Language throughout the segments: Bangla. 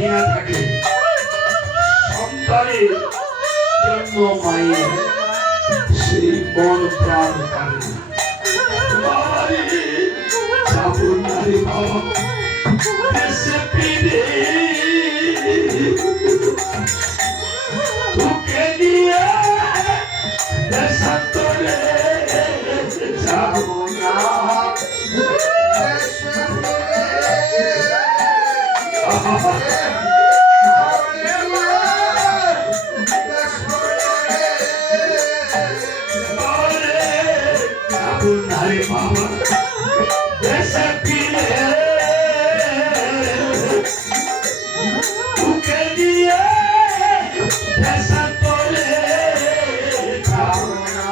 ঘৃণা থাকে সন্তানের জন্য মায়ের সেই মন প্রাণ কাঁদে। বাবারে যাবো না রে বাবা দেশে ফিরে, তোকে নিয়ে দেশান্তরে যাবো না। বাবা দেশে ফিরে, তোকে নিয়ে দেশান্তরে যাবো না।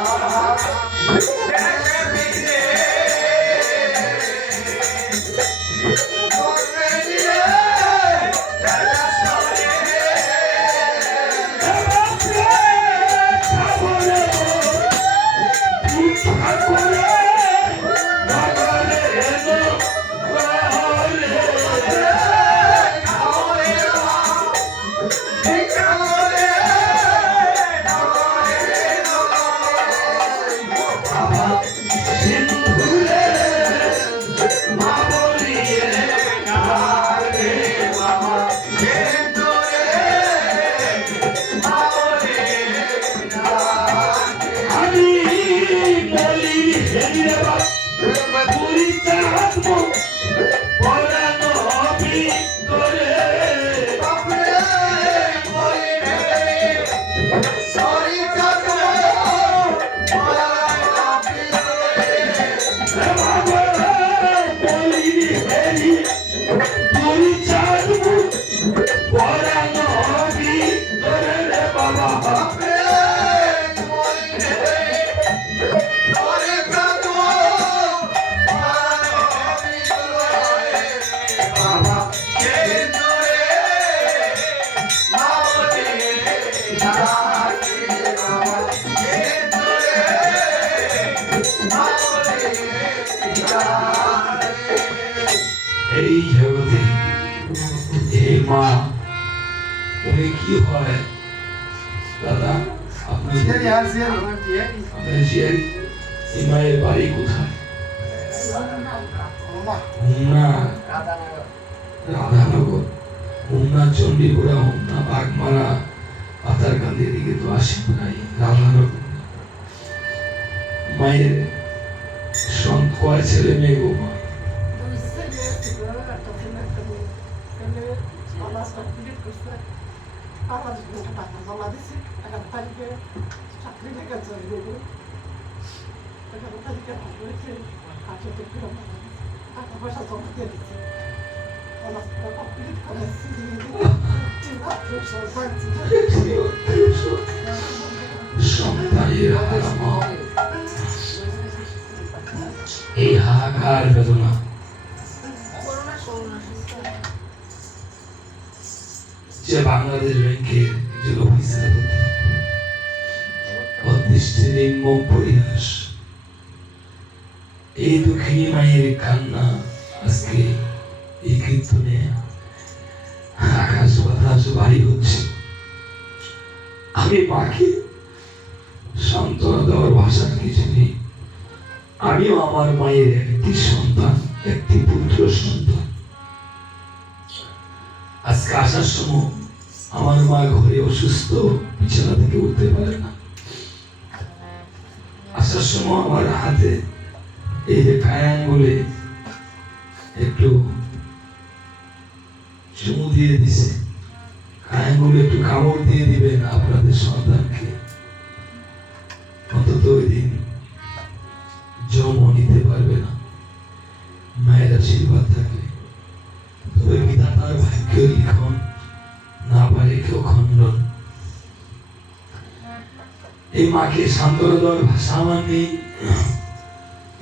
এই জগতে এই মা উনি কি হয় দাদা আপনার এই মায়ের বাড়ি কোথায়? হুমনা রাধানগর, হুমনা চণ্ডীপুরা, হুমনা বাগমারা, পাতারকান্দি এদিকে তো আসে প্রায় রাধানগর। মায়ের কয় ছেলে মেয়ে গো মা? সন্তানের হারানো এই হাহাকার বেদনা যে বাংলাদেশ ব্যাংকের যে অফিসার অদৃষ্টের নির্মম পরিহাস, এই দুঃখিনী মায়ের কান্না আজকে এই কীর্তনে আকাশ বাতাস বাড়ি হচ্ছে। আমি মাকে সান্ত্বনা দেওয়ার ভাষা কিছু নেই। আমিও আমার মায়ের একটি সন্তান, একটি পুত্র সন্তান। আজকে আসার সময় আমার মা ঘরে অসুস্থ, বিছানা থেকে উঠতে পারে না। আসার সময় আমার হাতে এই যে কায়াং বলে একটু চুমু দিয়ে দিছে, কায়াং বলে একটু কামড় দিয়ে দিবেন আপনাদের সন্তানকে, অন্তত ওই দিন জন্ম নিতে পারবে না। মায়ের আশীর্বাদ থাকলে তবে বিধাতার ভাগ্য লিখন, না পারে কেউ খণ্ডন। এই মাকে সান্ত্বনা দেওয়ার ভাষা আমার নেই।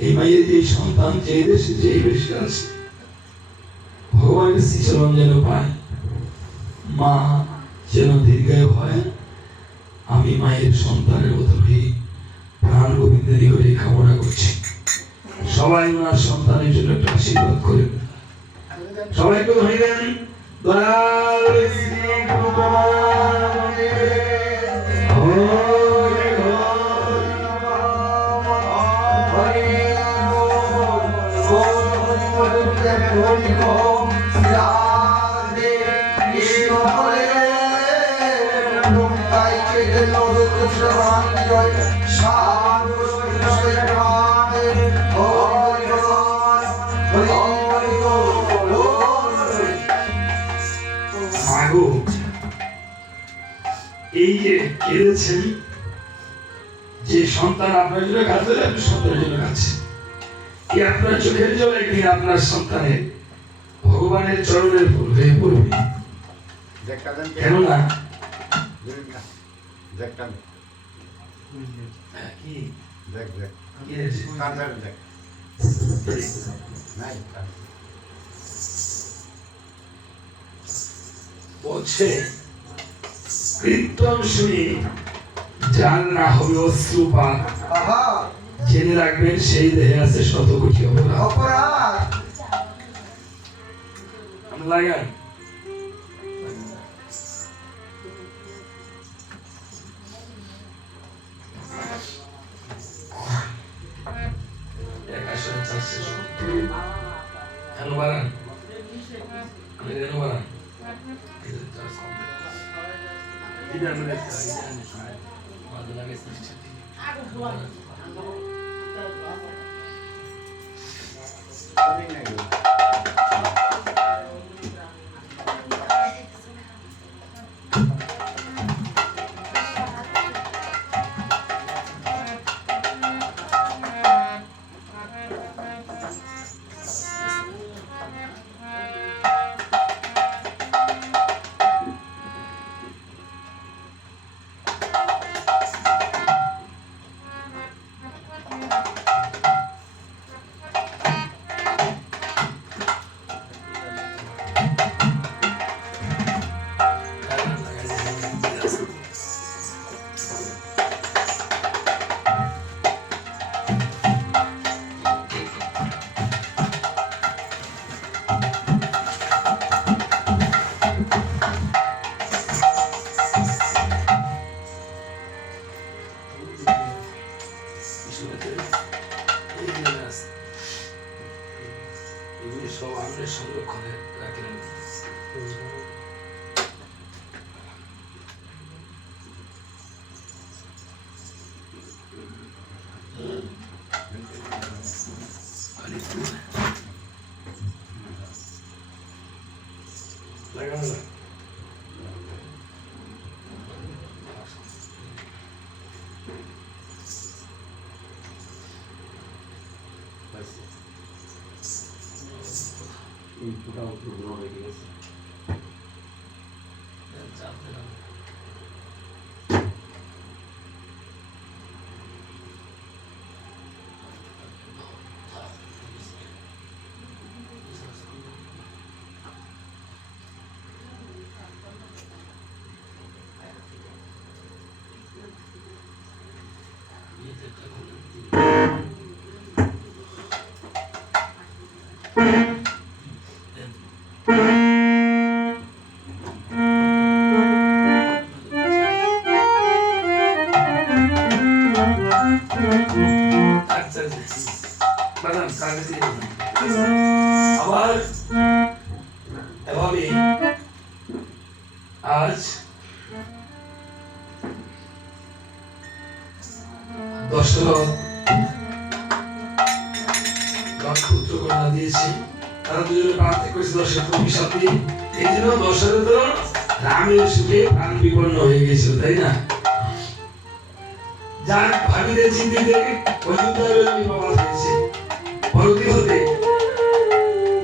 এই মায়ের যে সন্তান যে দেশে যে বেশি আছে, ভগবানের শ্রীচরণ যেন পায়, মা যেন দীর্ঘায়ু হয়। আমি মায়ের সন্তানের মতো হয়ে প্রাণ গোবিন্দের নিকটে কামনা করছি। সবাই ওনার সন্তানের জন্য একটা আশীর্বাদ করেন। সবাই একটু ধরে দেন। দয়াল শ্রী গুরু প্রেমানন্দে হরি হরি এই যে কেঁদেছেন, যে সন্তান আপনার জন্য কাঁদবে, আপনি সন্তানের জন্য কাঁদছেন। কি আপনার চোখের জল একদিন আপনার সন্তানের ভগবানের চরণের ফুল হয়ে পড়বে। কেননা বলছে কীর্তন শুনে যার না হবে অশ্রুপাত, জেনে রাখবেন সেই দেহে আছে শত কোটি অপরাধ। লাগান সংরক্ষণে রাখলেন। আবার এভাবে আজ 10 পুত্র কন্যা দিয়েছি, তারা দুজনে প্রার্থী করেছে 10 ভবিষ্যতে। এই জন্য 10 তো রামের সুখে প্রাণ বিপন্ন হয়ে গেছিল, তাই না? যার ভাবিতে চিন্তিতে অযোধ্যার প্রবাস হয়েছে। পরবর্তী হতে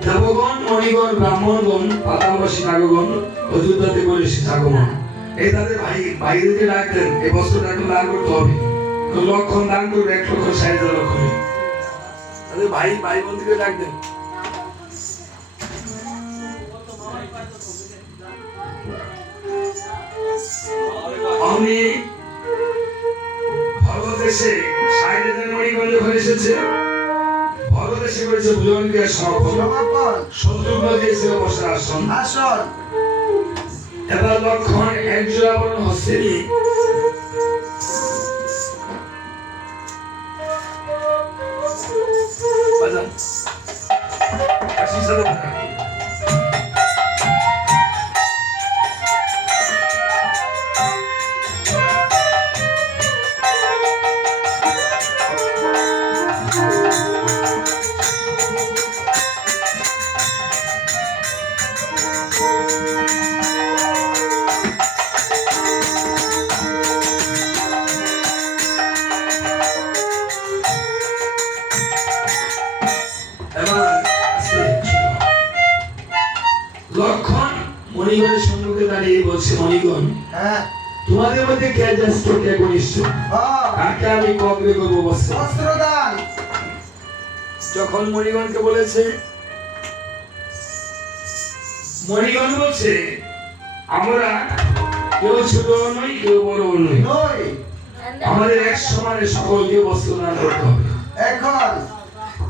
দেবগণ, মণিগণ, ব্রাহ্মণগণ, পাতালবাসী নাগগণ অযোধ্যাতে করে এসেছে আগমন। এই তাদের ভাইদেরকে ডাকতেন, এই বস্ত্রটাকে দান করতে হবে, লক্ষণ দান করবে, 1,60,000 লক্ষণে। তাদের ভাই বোনকে ডাকতেন। আমি ভরদেশে 60,000 মণিগণ যখন এসেছে, ভরদেশে এসে করেছে ভুজঙ্গের সমাপন, শত্রুঘ্ন দিয়েছিল বসার আসন। এবার লক্ষণ এক জোড়া বরণ হস্তে নিয়ে বাজান কাশির সাথে লক্ষণ মণিগণের সম্মুখে দাঁড়িয়ে বলছে, মণিগণ তোমাদের মধ্যে কে জ্যেষ্ঠ কে কনিষ্ঠ, কাকে আমি কগ্রে করবো বস্ত্রদান। যখন মণিগণকে বলেছে, মণিগণ বলছে আমরা কেউ ছোট নই কেউ বড় নই, আমাদের এক সমানে সকলকে বস্ত্রদান করতে হবে। এখন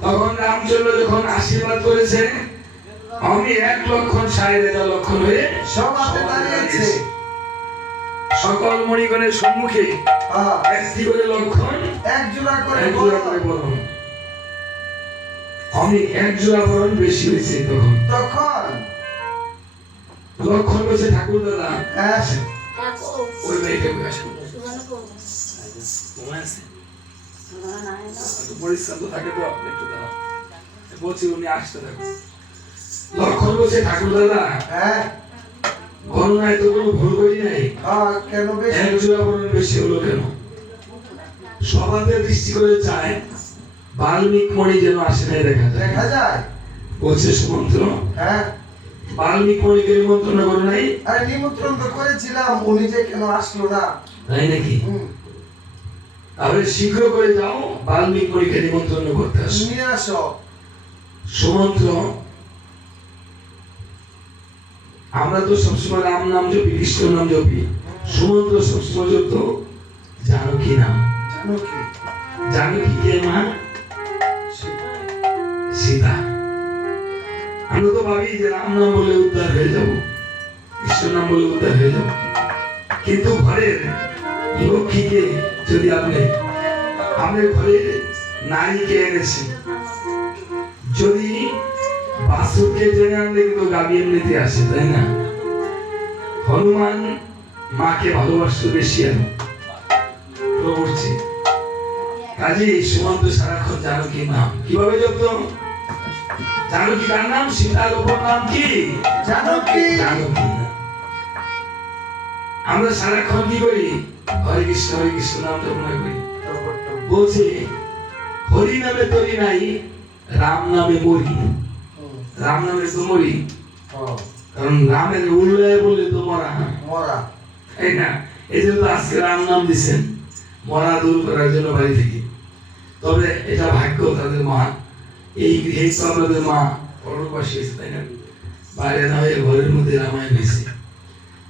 তখন রামচন্দ্র যখন আশীর্বাদ করেছে, আমি 1,60,000 লক্ষণ হয়ে সমাজে দাঁড়িয়েছে। সকল মণিগণের সম্মুখে একটি করে লক্ষণ এক জোড়া করে বরণ, আমি এক জোড়া বরণ বেশি হয়েছে। তখন লক্ষণ বলছে, ঠাকুর দাদা ওই মেয়েকে পরিশ্রান্ত থাকে তো আপনি একটু দাঁড়া বলছি, উনি আসতে থাকুন। লক্ষণ বলছে, ঠাকুর দাদা গণনায় তো কোনো ভুল করি নাই, কেন এক জোড়া বরণ বেশি হলো কেন? সবাদের দৃষ্টি করে চায় বাল্মিক মণি যেন আসে নাই দেখা যায়। বলছে সুমন্ত্র, বাল্মিক মণিকে নিমন্ত্রণ করো নাই? আরে নিমন্ত্রণ তো করেছিলাম, উনি যে কেন আসলো না। তাই নাকি? তাহলে শীঘ্র করে যাও, বাল্মিক মণিকে নিমন্ত্রণ করতে আসো, নিয়ে আসো। সুমন্ত্র, আমরা তো সবসময় রাম নাম জপি, কৃষ্ণ নাম জপি, সুমন্ত্র সবসময় জপতো জানকী নাম। জানকী কে মা? সীতা। আমরা তো ভাবি যে রাম নাম বলে উদ্ধার হয়ে যাব, কৃষ্ণ নাম বলে উদ্ধার হয়ে যাব, কিন্তু ঘরের লক্ষ্মীকে যদি আপনি আপনার ঘরের নারীকে এনেছেন, যদি বাসুরকে জেনে আনলে কিন্তু গাবি এমনিতে আসে, তাই না? হনুমান মাকে ভালোবাসতো বেশি আরো প্রবর্তী, কাজে সুমন্ত সারাক্ষণ জানকীর নাম কিভাবে জপতো? জানকী কার নাম? সীতার উপর নাম কি? জানকী। জানকী। আমরা সারাক্ষণ কি করি? হরে কৃষ্ণ নাম জপনা করি। বলছে হরি নামে তরি নাই, রাম নামে মরি। রাম নামে তো মরি, কারণ রামের উল্লায় বললে তো মরা, তাই না? এই জন্য আজকে রাম নাম দিচ্ছেন মরা দূর করার জন্য বাড়ি থেকে। তবে এটা ভাগ্য তাদের মা, এই গৃহে তো আপনাদের মা পরবাসী হয়েছে, তাই না? বাইরে না হয়ে ঘরের মধ্যে রামায়ণ হয়েছে।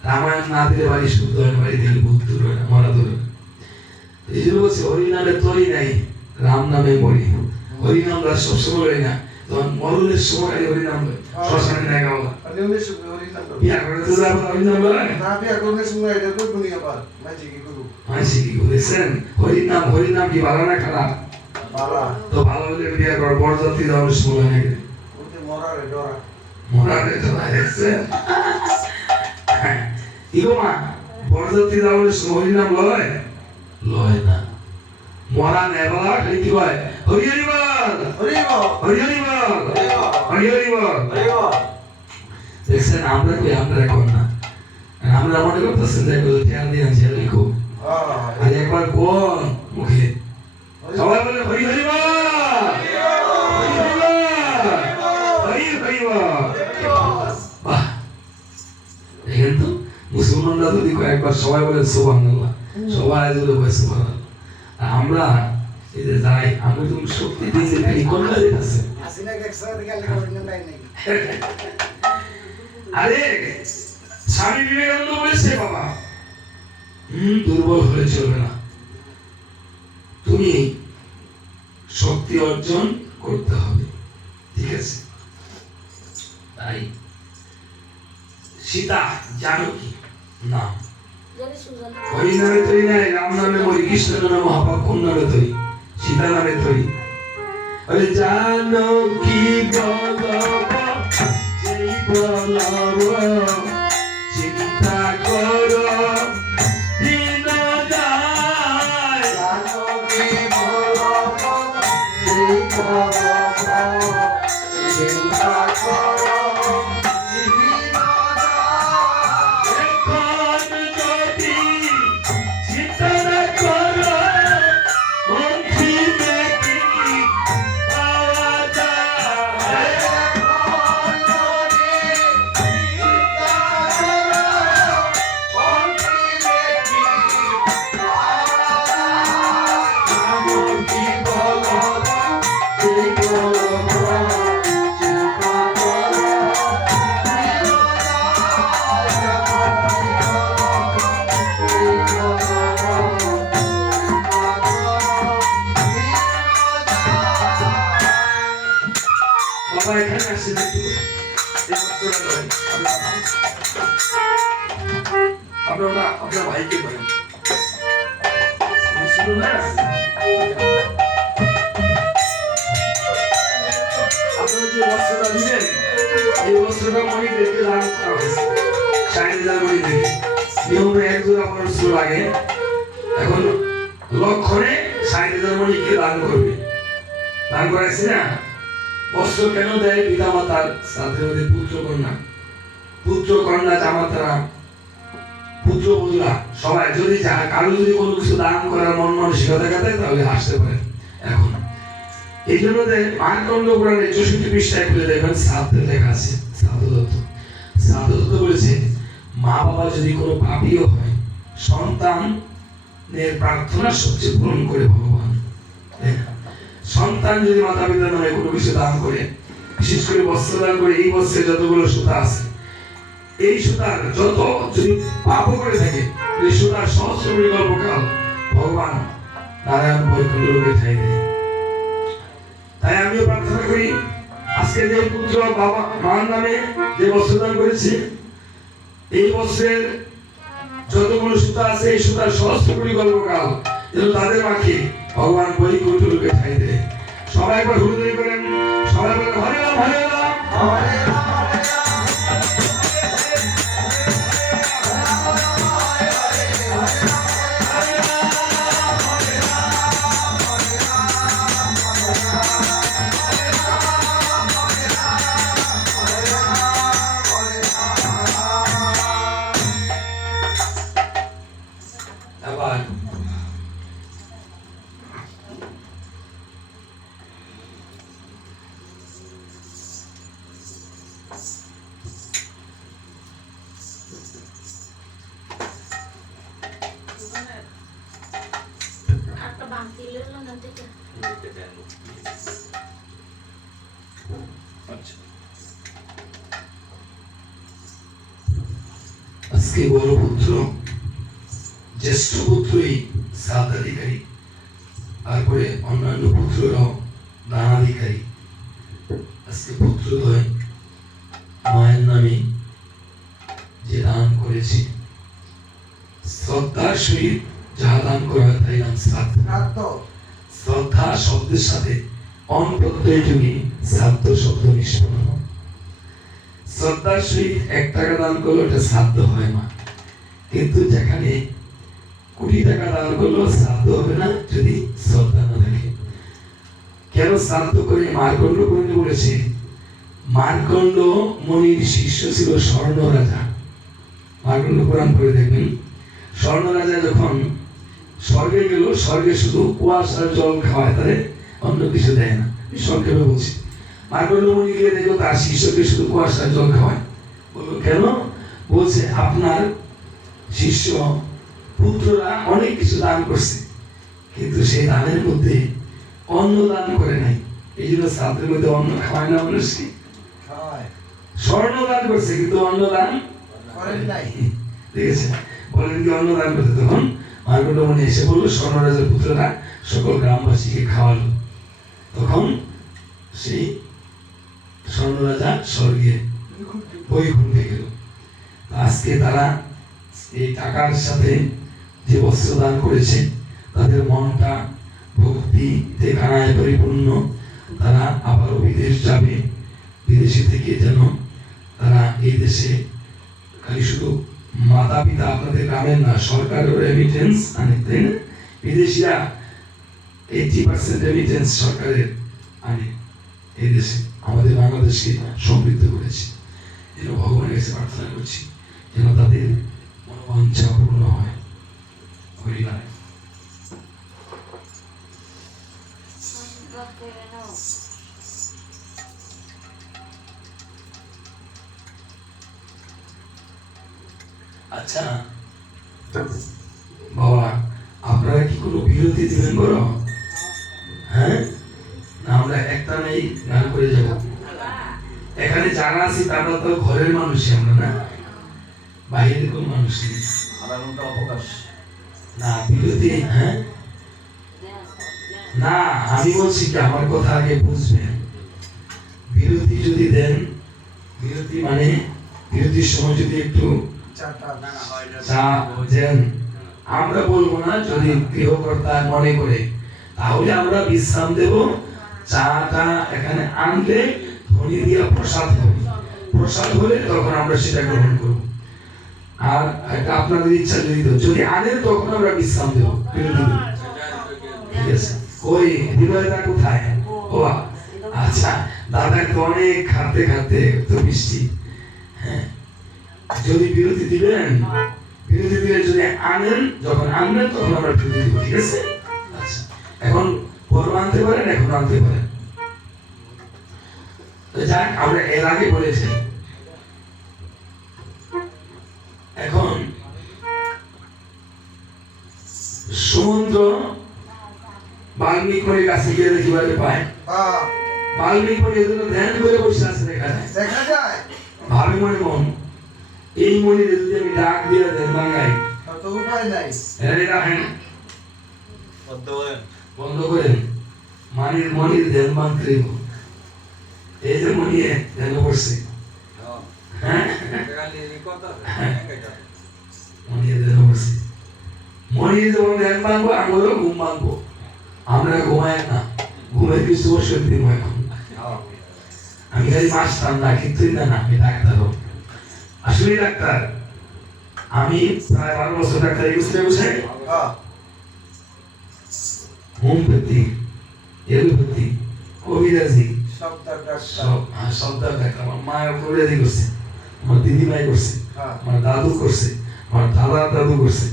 রামায়ণ না দিলে বাড়ি শুদ্ধ হয় না, বাড়ি থেকে ভূত দূর হয় না, মরা দূর হয় না। এই জন্য বলছে হরি নামে তরি নাই, রাম নামে মরি। হরি নাম তার সবসময় হয় না, তখন মরণের সময় হরি নাম শ্মশানে নাই গাওয়া। বিয়া করে তো আবার হরি নাম বলে না, বিয়া করলে সময় এটা তো দুনিয়া পার মাঝে কি করব, মাঝে কি করেছেন? হরি নাম কি ভালো না খারাপ? ভালো। তো ভালো হলে বিয়া কর, বরযাত্রী যাওয়ার সময় নাকি ওতে মরারে ডরা দেখছেন? ইগো মা, বরযাত্রী যাওয়ার সময় হরি নাম লয় না, মরা নেবালা খালি কি হয়? হরি হরি বল, হরি বল, হরি হরি বল, হরি হরি বল। দেখছেন আমরা কি আমরা এখন না, আমরা মনে করতেছেন যে ধ্যান দিয়ে আছে লিখো, আর একবার কোন মুখে সবাই বলে হরি হরি বল, হরি হরি বল, হরি হরি বল। বাহ, দেখেন তো মুসলমানরা যদি কয়েকবার সবাই বলে সুবহানাল্লাহ, সবাই যদি বলে সুবহানাল্লাহ, আমরা এই যে যাই আমরা তুমি শক্তি দিয়েছি খালি কোন কাজে আছে? আরে স্বামী বিবেকানন্দ বলেছে বাবা, দুর্বল হলে চলবে না, তুমি শক্তি অর্জন করতে হবে। ঠিক আছে? তাই সীতা জানকী নাম, হরি নামে তৈরি নাই, রাম নামে মরি, কৃষ্ণ নামে মহাপাপ, কোন নামে তৈরি? সীতা নামে তৈরি। আরে জানকী বলব যেই বলব চিন্তা করো দিন যায়, জানকী বলব যেই বলব চিন্তা করো দিন যায়, এখন যদি চিন্তা না করো অন্তিমে কি পাওয়া যায়? এখন যদি চিন্তা করো অন্তিমে কি পাওয়া যায়? জানকী বলব যেই বলব চিন্তা করো দিন বাবা এখানে আসেন একটু, এই বস্তুটা ধরেন। আপনারা আপনার ভাইকে ধরেন, শুনুন না, আপনারা যে বস্ত্রটা দিলেন এই বস্ত্রটা মণিদেরকে দান করা হয়েছে, 60,000 মণিদেরকে। নিয়মে এক জোড়া বস্ত্র লাগে, এখন লক্ষণে 60,000 মণিকে দান করবে। দান করাইছে না? বস্ত্র কেন দেয়? পিতা মাতার সাথে মধ্যে পুত্র কন্যা, পুত্র কন্যা জামাতারা, পুত্র বধূরা সবাই যদি কারো যদি কোনো কিছু দান করার মন মানসিকতা থাকে তাহলে আসতে পারে। এখন এই জন্য মার্কণ্ড পুরাণে 64 পৃষ্ঠায় খুলে দেখবেন শ্রাদ্ধে লেখা আছে, শ্রাদ্ধদত্ত বলেছে মা বাবা যদি কোনো পাপীও হয় সন্তানের প্রার্থনা সবচেয়ে পূরণ করে ভগবান। সন্তান যদি মাতা পিতার নামে কোনো কিছু দান করে, বিশেষ করে বস্ত্র দান করে, এই বস্ত্রে যতগুলো সুতা আছে এই সুতার যত যদি পাপ করে থাকে এই সুতার সহস্র বিকল্পকাল ভগবান নারায়ণ বৈকুণ্ঠ লোকে ঠাই দেয়। তাই আমিও প্রার্থনা করি আজকে যে পুত্র বাবা মার নামে যে বস্ত্র দান করেছে এই বস্ত্রের যতগুলো সুতা আছে এই সুতার সহস্র বিকল্পকাল যেন তাদের মাকে ভগবান বৈকুণ্ঠ লোকে ঠাই দেয়। সবাই একবার হুড়ুদুড়ি করেন, সবাই বলেন হরে রাম হরে রাম হরে রাম হরে রাম। আবার আজকে বড় পুত্র জ্যেষ্ঠ পুত্রই শ্রাদ্ধাধিকারী, তারপরে অন্যান্য পুত্ররাও দানাধিকারী। আজকে পুত্রদ্বয় মায়ের নামে যে দান করেছে শ্রদ্ধার সহিত যাহা দান করা হয় তাই নাম শ্রাদ্ধ। শ্রদ্ধা শব্দের সাথে অন প্রত্যয় যুগে শ্রাদ্ধ শব্দ নিষ্পন্ন। শ্রদ্ধার সহিত 1 টাকা দান করলে ওটা শ্রাদ্ধ হয় না, কিন্তু যেখানে কোটি টাকা দান করলেও শ্রাদ্ধ হবে না যদি শ্রদ্ধা না থাকে। কেন শ্রাদ্ধ করে? মার্কণ্ড পুরাণে বলেছে মার্কণ্ড মুনির শিষ্য ছিল স্বর্ণ রাজা। মার্কণ্ড পুরাণ পড়ে দেখবেন, স্বর্ণ রাজা যখন স্বর্গে গেল, স্বর্গে শুধু কুয়াশার জল খাওয়ায়, তাদের অন্য কিছু দেয় না। সংক্ষেপে বলছি, মার্কণ্ড মুনি গিয়ে দেখো তার শিষ্যকে শুধু কুয়াশার জল খাওয়ায়। বললো কেন? বলছে আপনার শিষ্য পুত্ররা অনেক কিছু দান করছে কিন্তু সেই দানের মধ্যে অন্ন দান করে নাই, এই জন্য শ্রাদ্ধের মধ্যে অন্ন খাওয়ায় না মানুষকে। স্বর্ণ দান করছে কিন্তু অন্ন দান করেন নাই। দেখেছে? বলেন কি অন্ন দান করতে? তখন মার্কণ্ড মুনি এসে বললো স্বর্ণরাজের পুত্ররা সকল গ্রামবাসীকে খাওয়ালো। তখন সেই স্বর্ণরাজা স্বর্গে বৈকুণ্ঠে গেল। আজকে তারা এই টাকার সাথে যে বস্ত্র দান করেছে, তাদের মনটা ভক্তিতে কানায় পরিপূর্ণ। তারা আবারও বিদেশ যাবে, বিদেশে থেকে যেন তারা এই দেশে খালি শুধু মাতা পিতা আপনাদের গ্রামের না, সরকারের রেমিটেন্স আনে, তাই না? বিদেশিরা 80% রেমিটেন্স সরকারের আনে এই দেশে, আমাদের বাংলাদেশকে সমৃদ্ধ করেছে। যেন ভগবানের কাছে প্রার্থনা করছি যেন তাদের মনোবাঞ্ছা পূর্ণ হয়। হরিনারায়ণ। আচ্ছা বাবা, আপনারা কি কোনো বিরতি দিবেন বড়? হ্যাঁ, না আমরা একটা নেই গান করে যাব। এখানে যারা আছি তারা তো ঘরের মানুষই, আমরা না বাইরের কোন মানুষ নেই। অবকাশ না বিরতি, হ্যাঁ না, আমি বলছি কি আমার কথা আগে বুঝবেন। বিরতি যদি দেন, বিরতি মানে বিরতির সময় যদি একটু চা দেন, আমরা বলবো না। যদি গৃহকর্তা মনে করে তাহলে আমরা বিশ্রাম দেব। চাটা এখানে আনলে ধনী দিয়া প্রসাদ হবে, প্রসাদ হলে তখন আমরা সেটা গ্রহণ করব। আর এটা আপনাদের ইচ্ছা, যদি আনেন তখন আমরা বিশ্রাম দেব, বিরতি দেব। ঠিক আছে? ওই হৃদয়টা কোথায়? ও আচ্ছা, দাদা তো অনেক খাতে খাতে তো মিষ্টি। হ্যাঁ, যদি বিরতি দিবেন, বিরতি দিলে যদি আনেন, যখন আনবেন তখন আমরা বিরতি দিব। ঠিক আছে? আচ্ছা, এখন পর আনতে পারেন, এখন আনতে পারেন। যাক, আমরা এর আগে বলেছি। এখন সমুদ্র বাল্মীকি মনির কাছে গিয়ে কিভাবে পায়? বাল্মীকি মনি এজন্য ধ্যান করে বসে আছে, দেখা যায়। ভাবে মনে মন, এই মনির যদি আমি ডাক দিয়ে দেন বাঙাই তো উপায় নাই। এই রাখেন, বন্ধ করেন। মনির ধ্যান মন্ত্রী, এই যে মনিয়ে ধ্যান করছে, মনিয়ে ধ্যান করছে। মনির যখন ধ্যান ভাঙবো, আমরাও ঘুম ভাঙবো। আমরা ঘুমাই না, ঘুমের কিছু ওষুধ দিব এখন। আমি খালি মাস্টার না, কিন্তু না, আমি ডাক্তারও। আসলে ডাক্তার আমি প্রায় 12 বছর ডাক্তার বুঝতে বসে হোমিওপ্যাথি, এলোপ্যাথি, কবিরাজি সব ডাক্তার। আমার মা কবিরাজি করছে, আমার দিদিমাই করছে, আমার দাদু করছে, আমার দাদার দাদু করছে,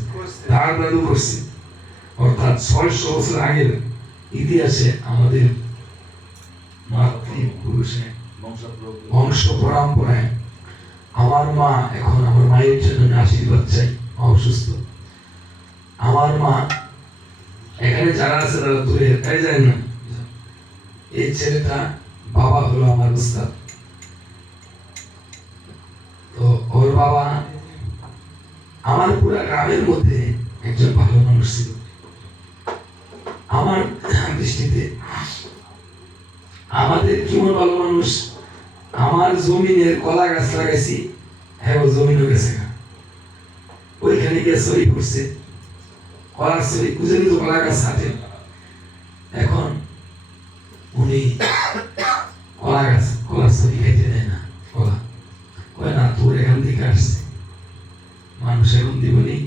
তার দাদু করছে। অর্থাৎ 600 বছর আগের ইতিহাসে আমাদের মাতৃপুরুষের বংশ পরম্পরায় আমার মা, এখন আমার মায়ের জন্য আমি আশীর্বাদ চাই, অসুস্থ আমার মা। এখানে যারা আছে তারা দূরে তাই যায় না। এই ছেলেটা বাবা হলো আমার উস্তাদ। তো ওর বাবা আমার পুরা গ্রামের মধ্যে একজন ভালো মানুষ ছিল আমার দৃষ্টিতে। আমাদের কেমন ভালো মানুষ, আমার জমিনের কলা গাছ লাগাইছি, হ্যাঁ ও জমিনও গেছে, ওইখানে গিয়ে সই করছে, কলার সই কুজেরি তো কলা গাছ হাতে। এখন উনি কলার সই খাইতে দেয় না, কলা কয় না তোর এখান থেকে আসছে, মানুষ এখন দিবনি।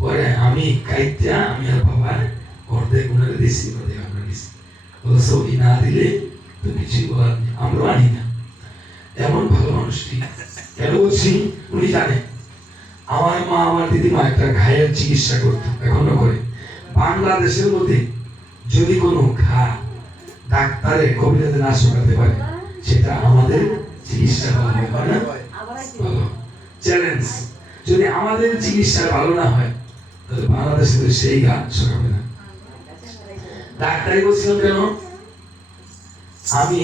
পরে আমি কাইটা, আমি আর বাবা অর্ধেক ওনারে দিছি, অর্ধেক আমরা দিছি। সই না দিলে তো কিছুই বলার নেই, আমরা আনি না। এমন ভালো মানুষটি কেন বলছি, উনি জানে আমার মা, আমার দিদিমা একটা ঘায়ের চিকিৎসা করতো, এখনো করে। বাংলাদেশের মধ্যে যদি কোনো ঘা ডাক্তারে কবিরাজে না শোকাতে পারে, সেটা আমাদের চিকিৎসা ভালো হয় না? ভালো চ্যালেঞ্জ। যদি আমাদের চিকিৎসা ভালো না হয়, তাহলে বাংলাদেশে সেই ঘা শোকাবে না। ডাক্তারি বলছিলাম কেন? আমি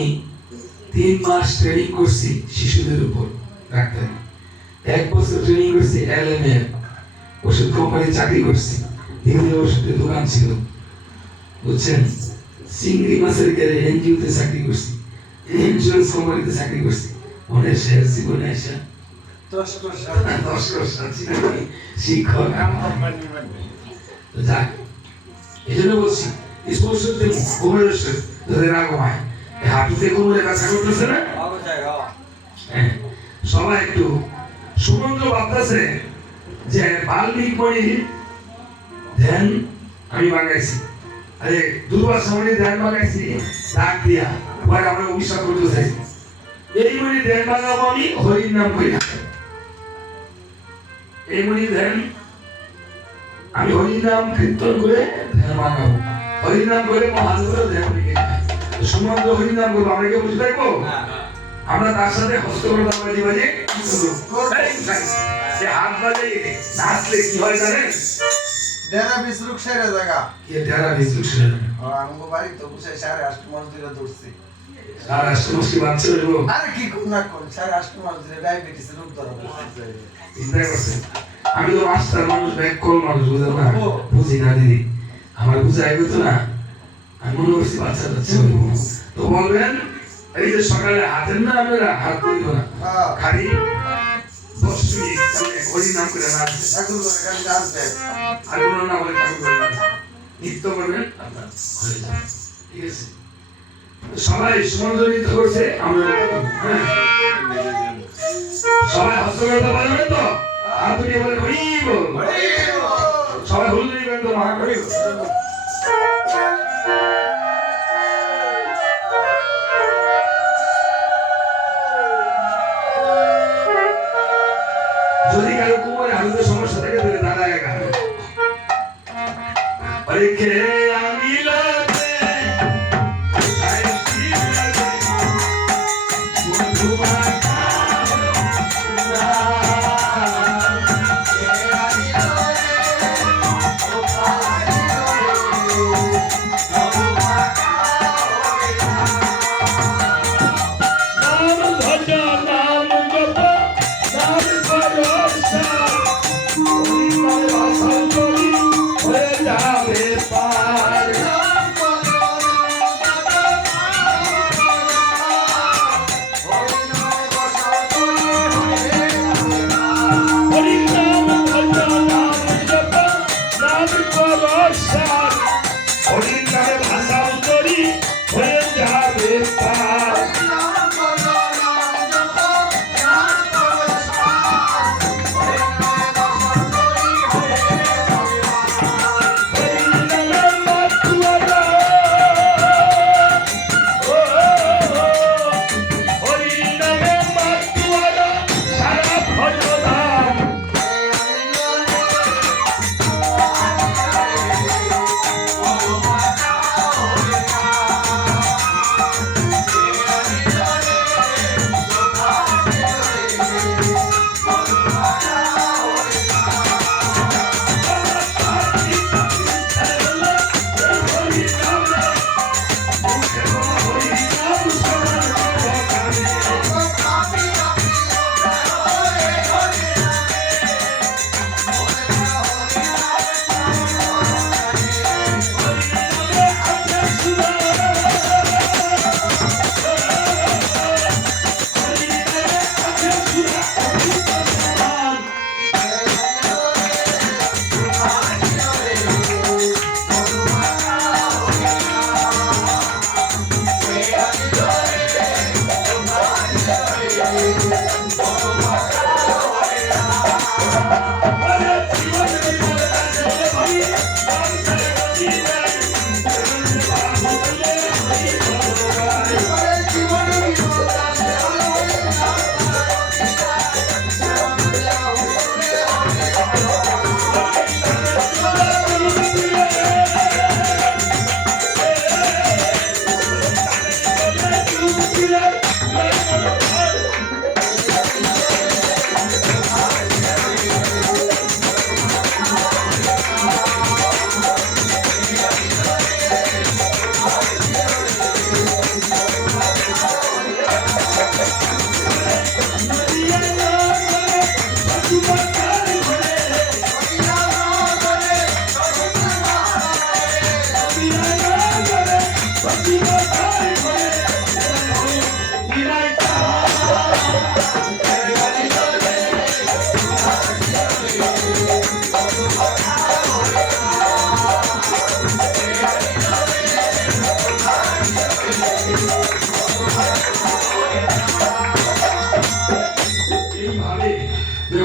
3 মাস ট্রেনিং করছি শিশুদের উপর ডাক্তারি, 1 বছর ট্রেনিং করছি LMA ওষুধ কোম্পানি চাকরি করছি, বিভিন্ন ওষুধের দোকান ছিল, বুঝছেন। চিংড়ি মাছের কেরে NGO তে চাকরি করছি, ইন্স্যুরেন্স কোম্পানিতে চাকরি করছি মনে শেয়ার জীবনে এসে 10 বছর 10 বছর ছিলাম আমি শিক্ষক তো যাক এই জন্য বলছি স্পর্শতে কোমরের ধরে না ঘুমায় হাঁটুতে কোমরে ব্যথা করতেছে না হ্যাঁ, সবাই একটু সুমন্ত্র ভাবতেছে যে বাল্মিক মণি ধ্যান আমি বানাইছি আরে দুর্বা সামনে ধ্যান বানাইছি ডাক দিয়া পরে আমরা অভিশাপ করতে চাই এই মণি ধ্যান বানাবো আমি হরির নাম কইরা এই মণি ধ্যান আমি হরির নাম কীর্তন করে ধ্যান বানাবো হরির নাম করে মহাদেবের ধ্যান লিখে সুমন্ত্র হরির নাম করবো আমরা কি বুঝতে পারবো আমরা তার সাথে হস্তকলা বাজি বাজে সে হাত বাজে নাচলে কি হয় জানেন ডেরা বিসরুক সেরে জায়গা কি ডেরা বিজলুক সেরে আমগো বাড়ি তো বুঝে 8:30 মাস ধরে দৌড়ছি আর আষ্টমস্তি বাচ্চা হইব আরে কি কোন না কোন 8:30 মাস ধরে ডায়াবেটিস রোগ ধরা পড়ছে চিন্তা করছেন আমি তো মাস্টার মানুষ ব্যাক কল মানুষ বুঝেন না বুঝি না দিদি আমার বুঝাই হইতো না আমি মনে করছি বাচ্চা যাচ্ছে তো বলবেন এই যে সকালে হাতের না আমরা হাত করিও না খালি 10 মিনিট তাহলে হরি নাম করে নাচবে এখন করে কাজ জানতে আর কোনো না বলে কাজ করে না নৃত্য করবেন আপনার হয়ে যাবে ঠিক আছে সবাই সুমন্ত্র নৃত্য করছে আমরা হ্যাঁ সবাই হস্ত করতে পারবেন তো আর তুমি বলে হরি বল সবাই হলুদ নিবেন তো মহা হরি যদি কারো কুমারে হালুদের সমস্যা থাকে তাহলে দাঁড়ায় একা আরে কে আমি লাগে আইছি লাগে বন্ধু মাকা না কে আমি লাগে ও পাইলো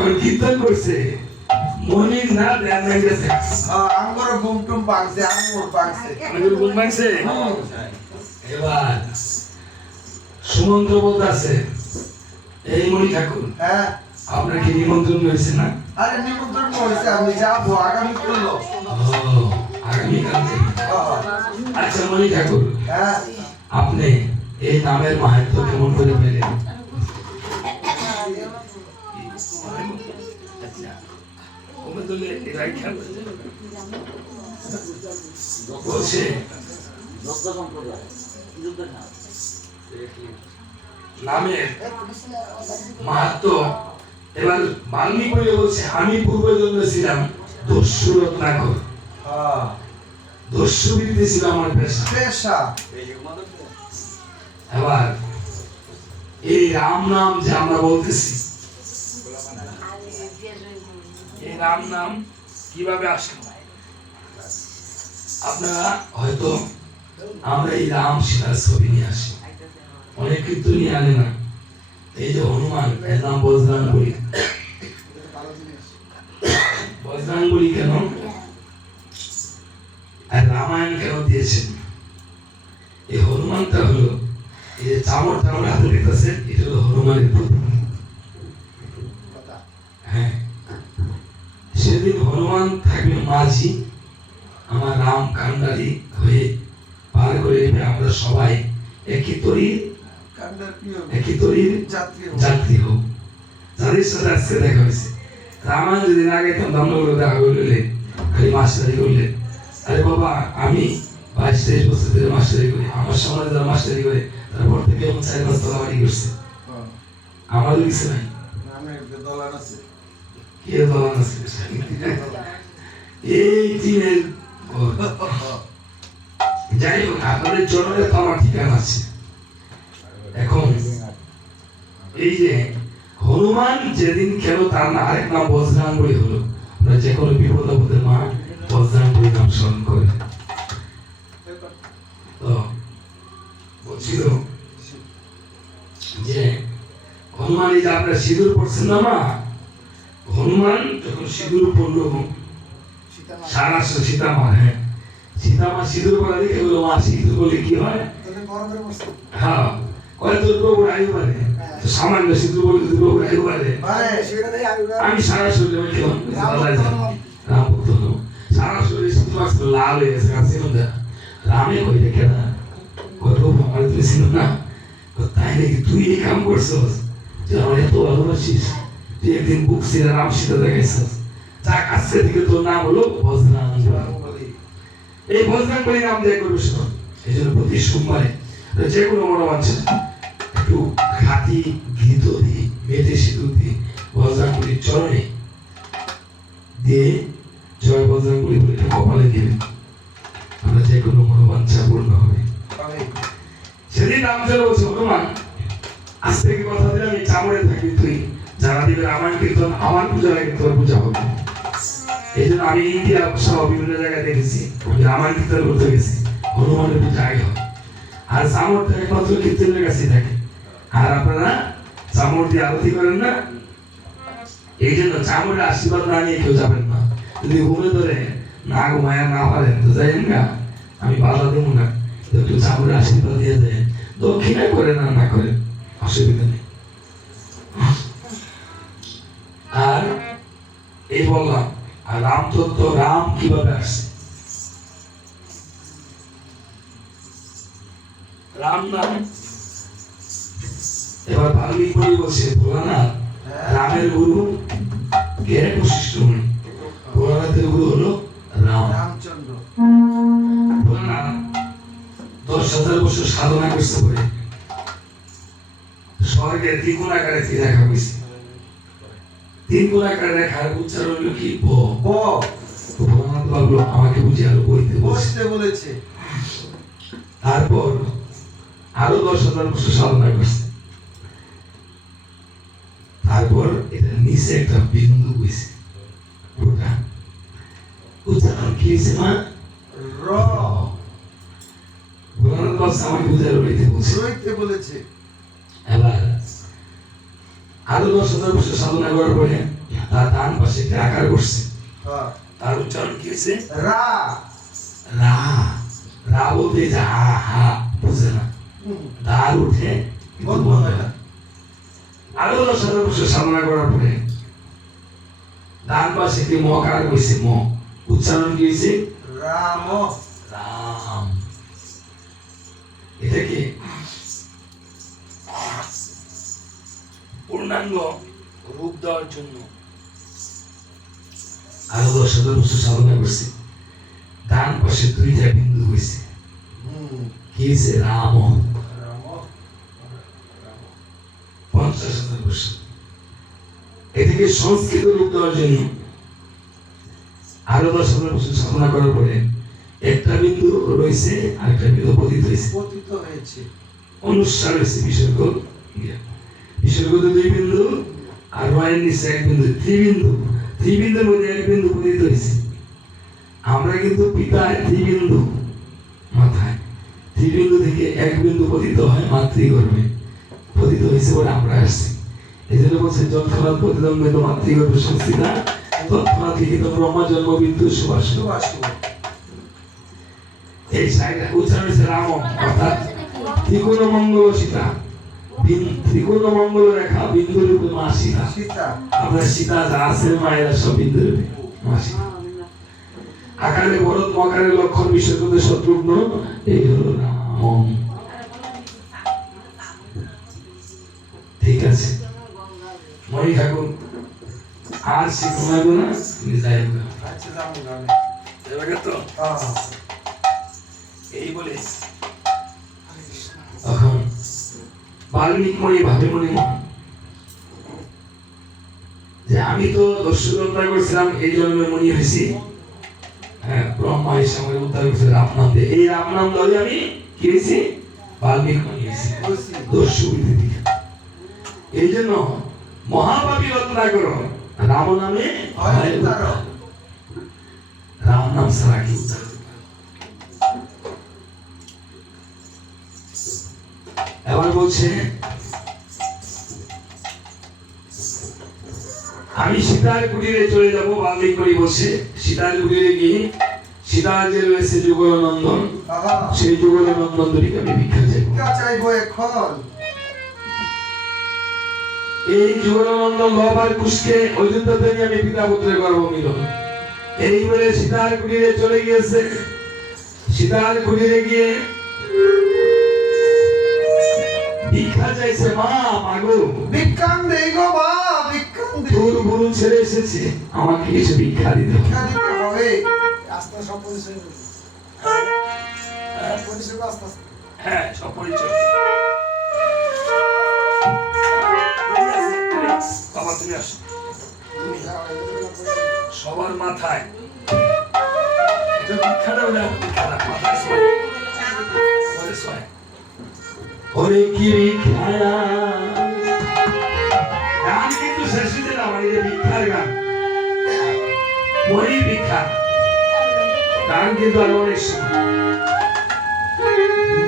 যখন কীর্তন করছে মনির না ধ্যান ভেঙে গেছে আমার ঘুম টুম পাকছে আমার পাকছে অনেকের ঘুম ভাঙছে এবার সুমন্ত্র বলতে আছে এই মনি ঠাকুর হ্যাঁ আপনার কি নিমন্ত্রণ হয়েছে না আরে নিমন্ত্রণ হয়েছে আমি যাবো আগামী করলো আগামীকাল থেকে। আচ্ছা মনি ঠাকুর হ্যাঁ আপনি এই নামের মাহাত্ম্য কেমন করে পেলেন বলছে নামের মাহাত্ম্য এবার বাল্মীকি বলে বলছে আমি পূর্বজন্ম ছিলাম দস্যু রত্নাকর হ্যাঁ দস্যুবৃত্তি ছিল আমার পেশা পেশা এবার এই রাম নাম যে আমরা বলতেছি এই রাম নাম কিভাবে আসলো আপনারা হয়তো আমরা এই রাম সীতার ছবি নিয়ে আসি অনেক কিন্তু নিয়ে আনে না এই যে হনুমান এর নাম বজরাঙ্গবলী বজরাঙ্গবলী কেন আর রামায়ণ কেন দিয়েছেন এই হনুমানটা হলো এই যে চামড় টামড় হাতে দেখতেছেন এটা হলো হনুমানের প্রতীক হ্যাঁ সেদিন হনুমান থাকবে মাঝি আমার রাম কান্ডারি হয়ে পার করে নেবে আমরা সবাই একই তরীর কান্ডার প্রিয় একই তরীর যাত্রী যাত্রী হোক যাদের সাথে আজকে দেখা হয়েছে রামায়ণ যদি না গেতাম ধর্মগুলো দেখা করলে খালি মাস্টারি করলে আরে বাবা আমি 22-23 বছর ধরে মাস্টারি করি আমার সামনে যারা মাস্টারি করে তারপর থেকে এমন 4-5 তলা বাড়ি করছে আমারও কিছু নাই নামে দলান আছে কে দলান আছে এই টিমের ঘর। যাই হোক আপনাদের জন্মের তো আমার ঠিকানা আছে এখন এই যে হনুমান যেদিন কেন তার না আরেক নাম বজরাঙ্গবলী হলো আমরা যে কোনো বিপদ আপদে মা বজরাঙ্গবলী নাম স্মরণ করে তো বলছিল যে হনুমান এই যে আপনার সিঁদুর পড়ছেন না মা হনুমান যখন সিঁদুর পড়লো সারা সীতামা হ্যাঁ সীতামা সিঁদুর পড়া দেখে বললো মা সিঁদুর বলে কি হয় হ্যাঁ কয় তোর প্রভুর আয়ু বাড়ে তো সামান্য সিঁদুর বলে তোর প্রভুর আয়ু বাড়ে আমি সারা শরীরে ওই কেমন রাম ভক্ত হলো সারা শরীরে সিঁদুর মাত্র লাল হয়ে গেছে কাছে রামে কই দেখে না কয় প্রভু আমার তুমি ছিল না তাই নাকি তুই এই কাম করছস তুই আমার এত ভালোবাসিস তুই একদিন বুক ছিল রাম সীতা দেখাইছস যাক আজকে থেকে তোর নাম হলো বজরাঙ্গবলী এই বজরাঙ্গবলী নাম দিয়ে করবে শোনো এই জন্য প্রতি সোমবারে যে কোনো মনে আছে একটু খাঁটি ঘৃত দিয়ে মেটে সিঁদুর দিয়ে বজরাঙ্গবলীর চরণে দিয়ে জয় বজরাঙ্গবলী বলে এটা কপালে দিবেন আমরা যে কোনো মনোবাঞ্ছা পূর্ণ হবে সেদিন রামচন্দ্র বলছে হনুমান আজ থেকে কথা দিলে আমি চামড়ে থাকি তুই যারা দিবে রামায়ণ কীর্তন আমার পূজার আগে তোর পূজা হবে এই জন্য আমি ইন্ডিয়া সহ বিভিন্ন জায়গায় দেখেছি আমি রামায়ণ কীর্তন করতে গেছি হনুমানের পূজা আগে হয় আর চামড়টা একমাত্র কীর্তনের কাছে থাকে আর আপনারা চামড় দিয়ে আরতি করেন না এই জন্য চামড়ের আশীর্বাদ না নিয়ে কেউ যাবেন না যদি ঘুমে ধরে না ঘুমায় না পারেন তো যাইন না আমি বাধা দেবো না একটু চামড়ের আশীর্বাদ দিয়ে দেয় দক্ষিণা করে না না করে অসুবিধা নেই আর এই বললাম আর রাম তত্ত্ব রাম কিভাবে আসছে রাম নাম এবার বাল্মীকি বলি বলছে ভোলানাথ রামের গুরু কে বশিষ্ঠ মুনি ভোলানাথের গুরু হলো রাম রামচন্দ্র ভোলানাথ 10,000 বছর সাধনা করতে পারে স্বর্গের দ্বিগুণ আকারে দেখা হয়েছে 3 গুণ আকারে রেখার উচ্চারণ হলো কি ব ব ভোলানাথ বাবু আমাকে বুঝে আরো বইতে বসতে বলেছে তারপর আরো 10,000 বছর সাধনা করছে তারপর এটা নিচে একটা বিন্দু হয়েছে ওটা উচ্চারণ কি হয়েছে মা র ভোলানাথ বাবু আমাকে বুঝে আরো রইতে বলেছে এবার আরো 10,000 বছর সাধনা করার পরে তার ডান পাশে একটা আকার করছে, হ্যাঁ। তার উচ্চারণ কি হয়েছে? রা। রা। রা বলতে যে হা হা বুঝে না, দাঁড় উঠে কিন্তু বন্ধ বন্ধ হয় হয়। না। আরো 10,000 বছর সাধনা করার পরে ডান পাশে একটি মকার হয়েছে, ম উচ্চারণ কি হয়েছে? রাম। রাম। এটাকে পূর্ণাঙ্গ রূপ দেওয়ার জন্য আরো 10,000 বছর সাধনা করছে। ডান পাশে 2টা বিন্দু হয়েছে, কি হয়েছে? রাম। রাম। 50,000 বছর। এটাকে সংস্কৃত রূপ দেওয়ার জন্য আরো 10,000 বছর সাধনা করার পরে একটা বিন্দু রয়েছে আর একটা বিন্দু পতিত হয়েছে, পতিত হয়েছে। অনুসার হয়েছে বিসর্গ। বিসর্গতে 2 বিন্দু আর রয়ের নিচে 1 বিন্দু, ত্রিবিন্দুর মধ্যে 1 বিন্দু পতিত হয়েছে। আমরা কিন্তু পিতায় 3 বিন্দু, মাথায় 3 বিন্দু থেকে 1 বিন্দু পতিত হয় মাতৃগর্ভে, পতিত হয়েছে বলে আমরা আসছি। এই জন্য বলছে যৎক্ষণাৎ পতিতং মেদ মাতৃগর্ভে সংস্থিতা তৎক্ষণাৎ লিখিত ব্রহ্মা জন্ম বিন্দু সুভাষ। এই সাইডে উচ্চারণ হয়েছে রাম, অর্থাৎ ত্রিকোণ মঙ্গল সীতা, ত্রিকোণ মঙ্গল রেখা বিন্দু রূপে মা সীতা। সীতা। আমরা সীতা যা আছে মায়েরা সব বিন্দু রূপে মা সীতা। আকারে ভরত, মকারে লক্ষণ, বিশ্বকতে শত্রুঘ্ন, এই হলো রাম। ঠিক আছে মনি ঠাকুর আর শিখবো না, তুমি যাই হোক। আচ্ছা যাবো গানে। এবারে তো হ্যাঁ। এই বলে এখন বাল্মীকি মনি ভাবে মনে যে আমি তো দস্যুতন্ত্র করছিলাম, এই জন্মে মনি হয়েছি। হ্যাঁ, ব্রহ্মা এসে আমাকে উদ্ধার করছে রাম নাম দিয়ে। এই রাম নাম ধরে আমি কি হয়েছি? বাল্মীকি মনি হয়েছি, দস্যু বুদ্ধি দিয়ে। এই জন্য মহাপাপী রত্না করো রাম নামে হয় উদ্ধার। রাম নাম ছাড়া কি উদ্ধার? এবার বলছে আমি সীতার কুটিরে চলে যাব। বাল্মীকি মনি বলছে সীতার কুটিরে গিয়ে সীতার যে রয়েছে যুগল নন্দন, সেই যুগল নন্দন দুটিকে আমি ভিক্ষা চাইবো। এখন এই যুগল নন্দন লব আর কুশকে অযোধ্যাতে নিয়ে আমি পিতা পুত্রের গর্ভ মিলন। এই বলে সীতার কুটিরে চলে গিয়েছে। সীতার কুটিরে গিয়ে ভিক্ষা চাইছে, মা মাগো ভিক্ষান দেই গো মা, ভিক্ষান দেই। তোর গুরু ছেড়ে এসেছে, আমাকে কিছু ভিক্ষা দিতে হবে। ভিক্ষা দিতে হবে। আস্তে সব পরিচয় করবে। পরিচয় আস্তে আস্তে। হ্যাঁ, সব পরিচয়। বাবা তুমি আসো, সবার মাথায় এটা ভিক্ষাটা ওটা ভিক্ষাটা মাথায় শোয়, বলে শোয়। ওরে কি ভিক্ষায়া গান কিন্তু শেষ হয়ে না, মানে ভিক্ষার গান, মরি ভিক্ষা গান কিন্তু আরো অনেক সময়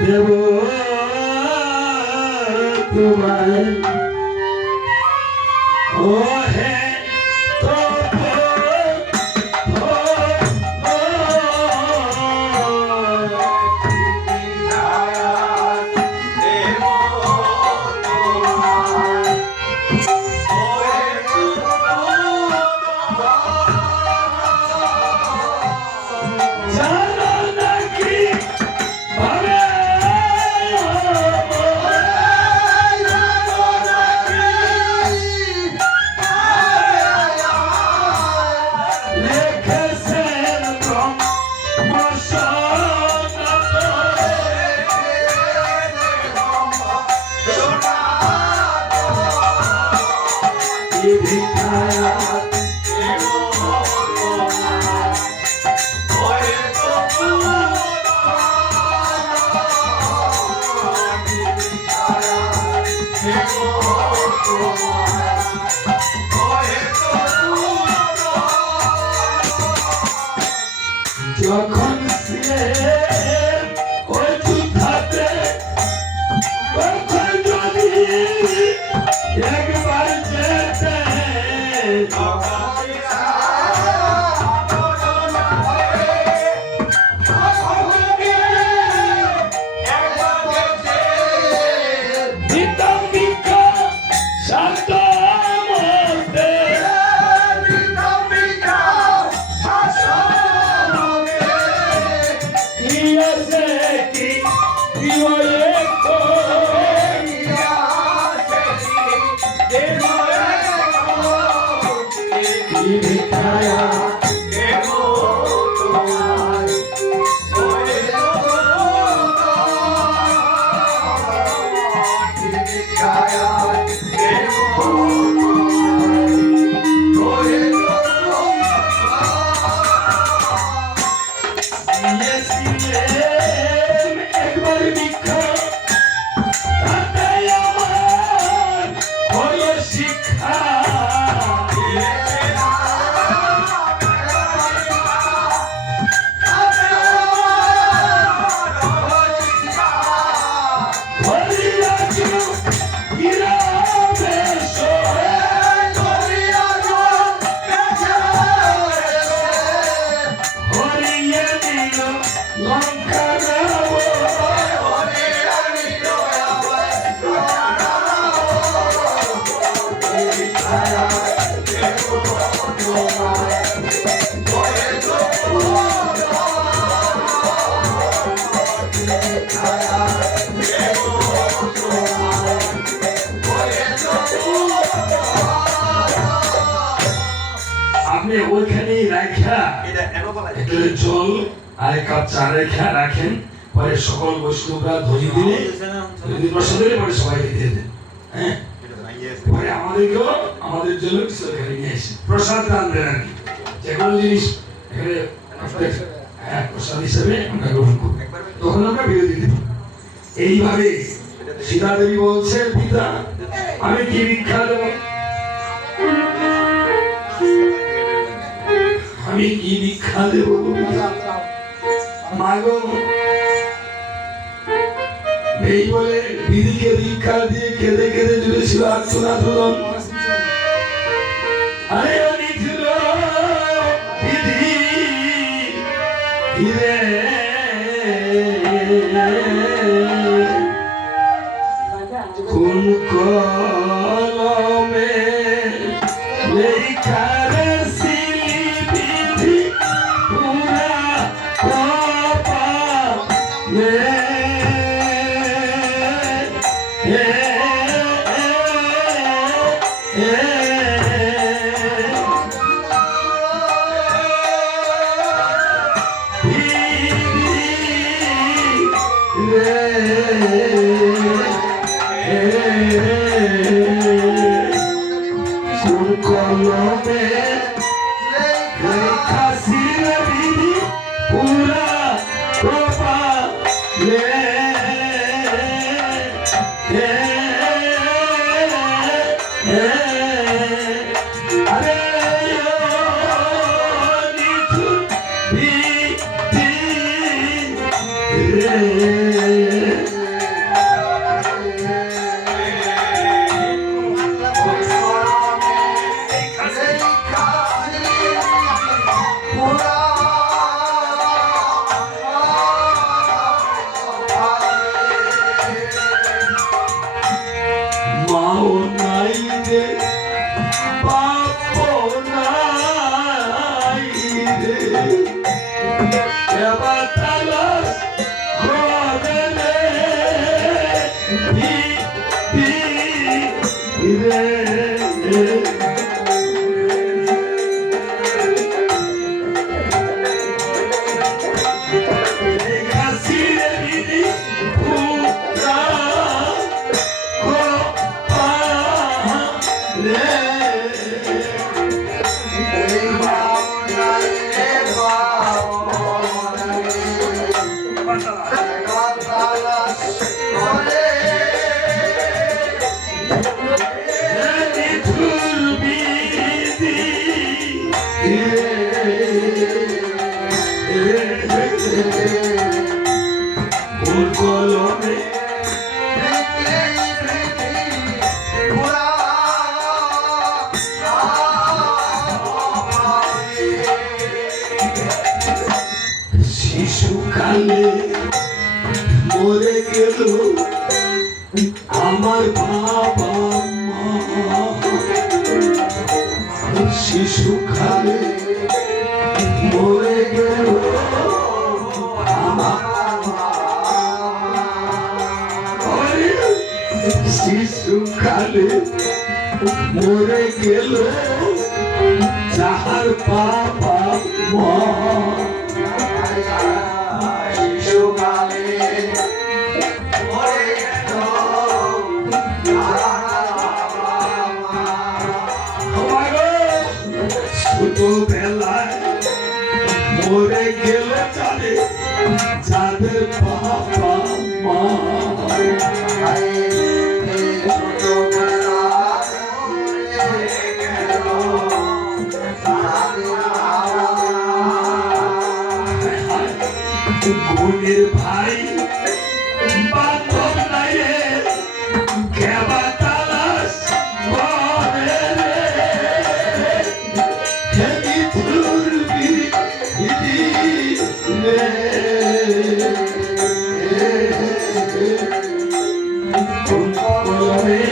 দেব তোমায়। ও হে যখন ওই যুদ্ধাতে তখন যদি একবার যেতে আপনি ওইখানেই রাখা একটু জল আর এক কাপ চা রেখা রাখেন, পরে সকল বৈষ্ণবরা ধরি দিলে যদি প্রসাদ দিলে পরে সবাইকে দিয়ে দেন। হ্যাঁ, পরে আমাদেরকেও আমাদের জন্য কিছু এখানে নিয়ে এসে প্রসাদ দান দেন আর কি, যে কোনো জিনিস এখানে হ্যাঁ প্রসাদ হিসেবে আমরা গ্রহণ করব, তখন আমরা বিরতি দেব। এইভাবে সীতা দেবী বলছেন, পিতা আমি কি ভিক্ষা দেব, আমি কি ভিক্ষা দেব মাগো। এই বলে দিদিকে ভিক্ষা দিয়ে কেঁদে কেঁদে জুড়েছিল আর্তনাদ রোদন। আরে অনিথিল দিদি হিরে কোন কলমে লেখা রে সিলি বিধি পুরা কপালে কলমে লেখা ছিল বিধি পুরা কপালে আরে নিথুর বিধি রে মাও নাই রে বাপ নাই রে এবার তালাশ করে রে রে কলমে শিশুকালে মরে গেল আমার বাবা মা, শিশুকালে মরে গেল আমার শিশুকালে মরে গেল যাহার বাবা মা, শিশুকালে মরে গেল ছোটবেলায় মরে গেল যাদের যাদের বাবা মা, গুণের ভাই বান্ধব নাই রে কেবা তালাশ করে রে হেমি তুলবি রে কোন কলমে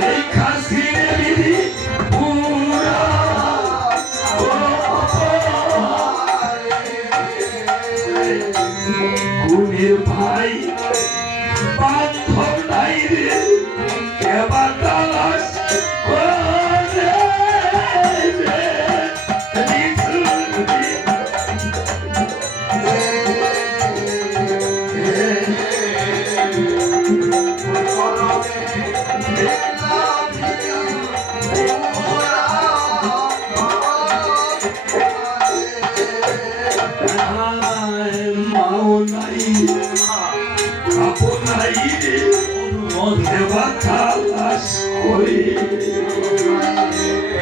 লেখা ছিল বিধি পুরা গুণের ভাই নাই বান্ধব নাই রে কেবা তালাশ করে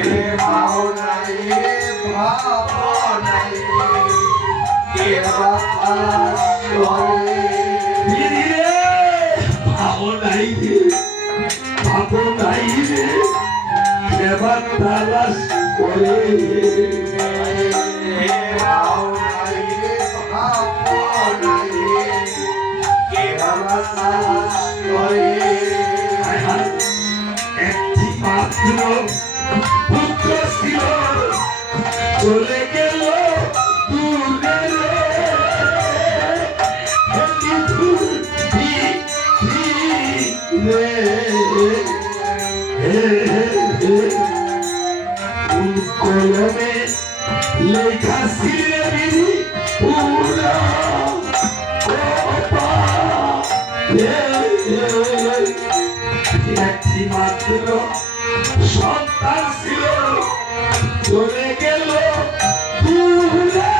রে মাও নাই আপন নাই রে কেবা তালাশ করে তালাশ করে একটি মাত্র পুত্র ছিল চলে গেল দূরে কলমে লেখা ছিল পুরা একটি মাত্র সন্তান ছিল চলে গেল দূরে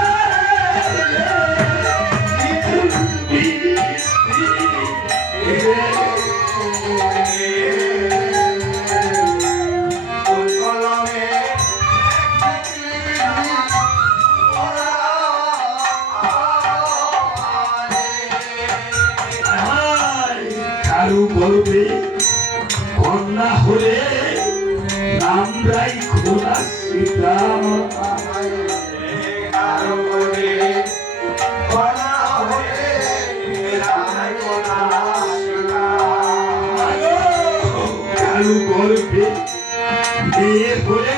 কারু বলবে কন্যা হলে নাম রাখোনা সীতা কারু বলবে মেয়ে হলে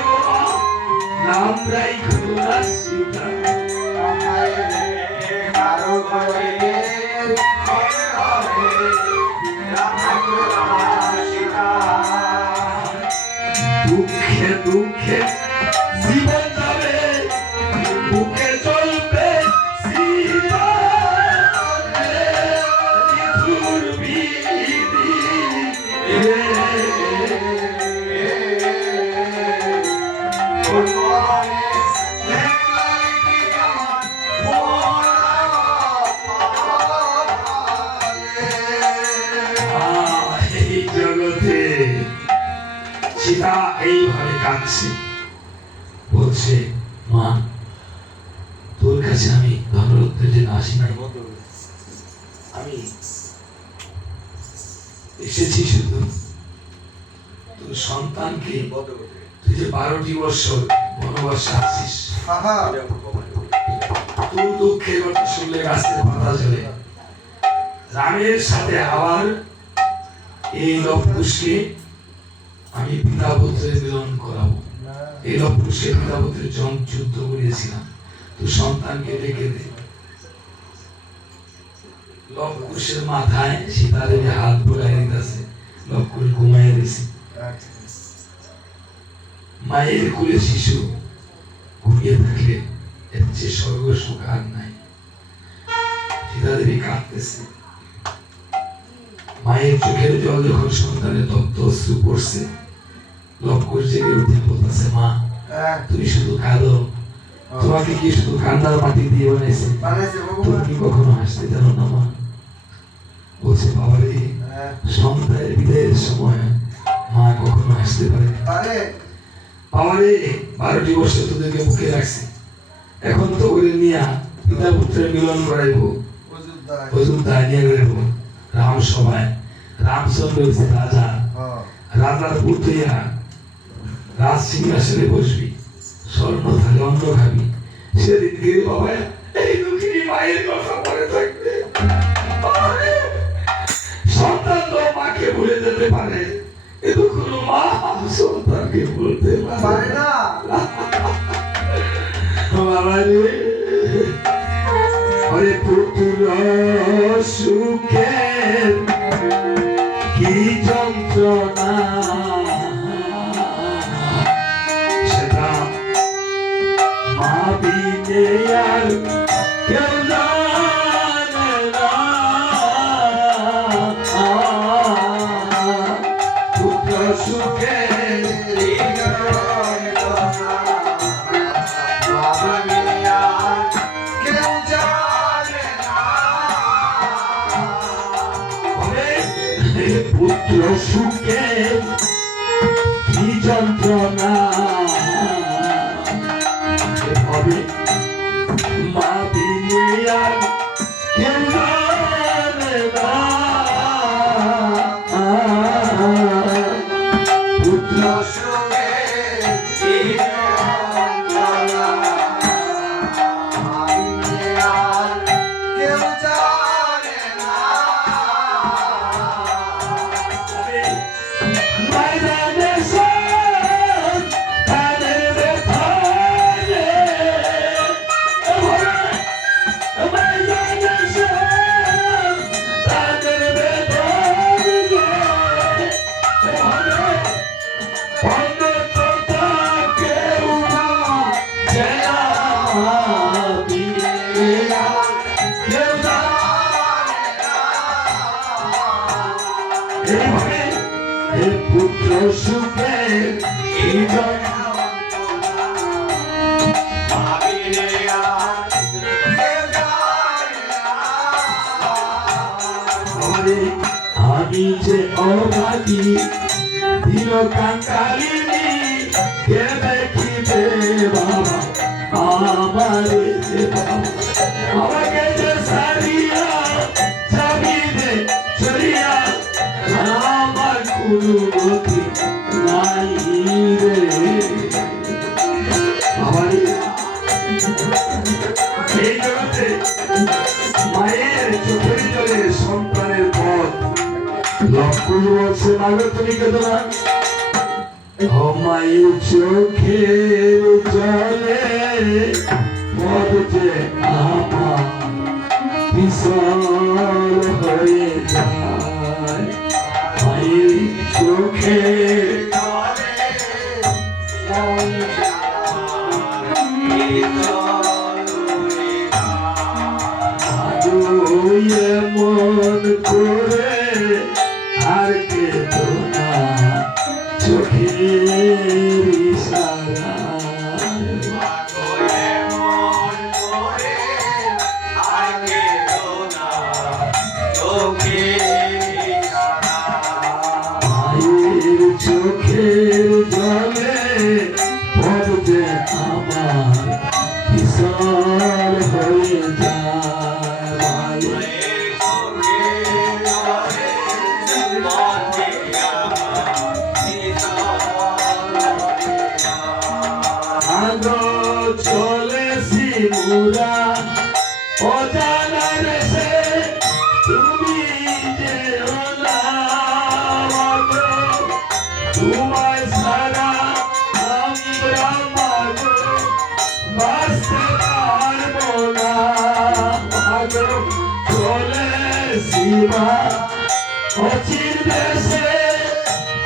নাম রাখোনা সীতা দুঃখে দুঃখে জীবন যাবে বুকে চলবে এই জগতে সীতা এইভাবে কাঁদছে বলছে মা তোর কাছে আমি ধনরত্নের জন্য আসি নাই আমি এসেছি শুধু তোর সন্তানকে তুই যে 12টি বছর বনবাসে আছিস তোর দুঃখের কথা শুনলে গাছের পাতা জ্বলে রামের সাথে আবার এই লবকুশকে আমি পিতা পুত্রের মিলন করাবো এই লবকুশে পিতা পুত্রের যুদ্ধ করেছিলাম তুই সন্তানকে ডেকে দে লবকুশের মাথায় সীতাদেবী হাত বোলাই দিতেছে লবকুশ ঘুমাই দিছে মায়ের কোলে শিশু ঘুমিয়ে থাকলে এর চেয়ে স্বর্গ সুখ আর নাই সীতাদেবী কাঁদতেছে মায়ের চোখের জল যখন সন্তানের তপ্ত অশ্রু পড়ছে লবকুশ জেগে উঠে বলতেছে মা তুমি শুধু কাঁদো তোমাকে কি শুধু কান্নার মাটি দিয়ে বানাইছে তুমি কি কখনো হাসতে জানো না মা বলছে বাবা রে সন্তানের বিদায়ের সময় মা কখনো হাসতে পারে বাবা রে 12টি বছর তোদেরকে মুখে রাখছে এখন তো ওরে নিয়ে পিতা পুত্রের মিলন করাইবো অযোধ্যায় নিয়ে গেব রাম সভায় রামচন্দ্র হচ্ছে রাজা রাজার পুত্রিয়া রাজ সিংহাসনে বসবি স্বর্ণ থালে অন্ন খাবি সেদিনকে বাবা এই দুঃখিনী মায়ের কথা মনে থাকবে সন্তান তো মাকে ভুলে যেতে পারে কিন্তু কোনো মা সন্তানকে ভুলতে পারে না বাবা রে পুত্র সুখে সুখে কি যন্ত্রণা সেটা মা বিনে আর কেউ জানে না। পুত্র সুখে পুত্র সুখে কি যন্ত্রণা হবে মা বিনে আর কেউ জানে না। পুত্র সুখে কি যন্ত্রণা আমি আর কেউ জানে না। ময়দানে সব তাদের ব্যথায় ময়দানে সব তাদের ব্যথায় অনেক কথা কেউ জানে না। কেউ জানে হে পুত্র সুখে কি আমি যে অভাগী দিল কাঙ্গালিনী কে দেখিবে বাবা আমারে বাবা আমাকে যে সারিয়া যাবিবে চলিয়া আমার কোনো গতি নাই রে। আমার এই জগতে মায়ের চোখের জলে সন্তানের পথ লক্ষ্য বলছে মাগো তুমি কেদনা ও মায়ের চোখের জলে পথ যে আমার বিশাল হয়ে যায়। মায়ের চোখে মন করে আর কে না চোখের ইশারা মায়ের চোখের জলে পড়তে আমার বিশাল হয়ে যায়। চলেছি মুরা অজানা দেশে তুমি যে তোমায় সারা আমরা মাগো বাঁচতে পারবো না। মাগো চলেছি মা অচির দেশে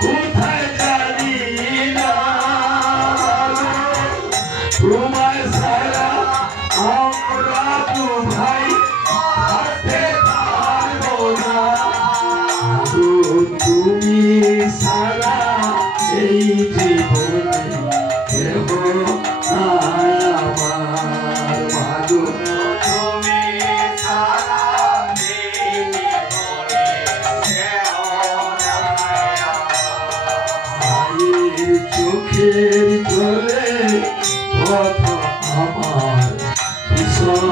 কোথায় জানি না। তোমায় সারা আমরা তো ভাই হাতে পারবো না। তুমি সারা এই জীবনে কেহ নাই আমার মাগো তুমি সারা এই জীবনে কেহ নাই আমার। মায়ের চোখের জলে পথ আমার বিশাল